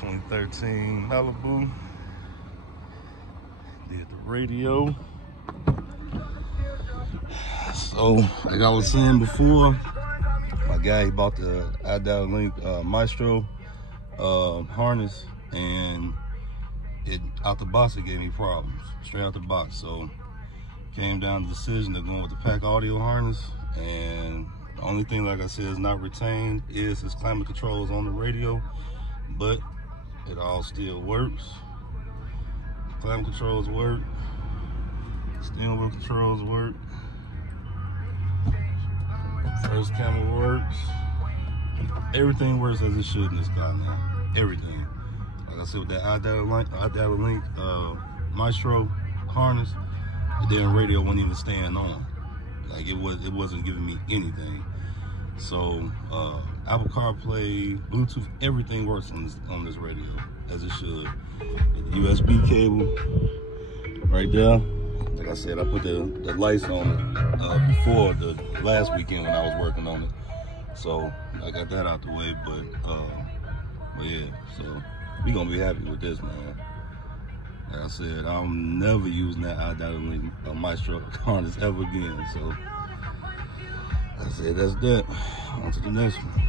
2013 Malibu. Did the radio. So, like I was saying before, my guy, he bought the Link Maestro harness, and it out the box it gave me problems straight out the box. So came down to the decision of going with the pack audio harness, and the only thing, like I said, is not retained is his climate controls on the radio, but it all still works. Climate controls work, steering wheel controls work, first camera works, everything works as it should in this car now. Everything. Like I said, with that Link Maestro harness, the damn radio wasn't even staying on. Like it wasn't giving me anything. So Apple CarPlay, Bluetooth, everything works on this radio as it should. The USB cable right there. Like I said, I put the lights on it before the last weekend when I was working on it. So I got that out the way, but yeah, so we gonna be happy with this, man. Like I said, I'm never using that Link Maestro harness ever again. So I said that's that. On to the next one.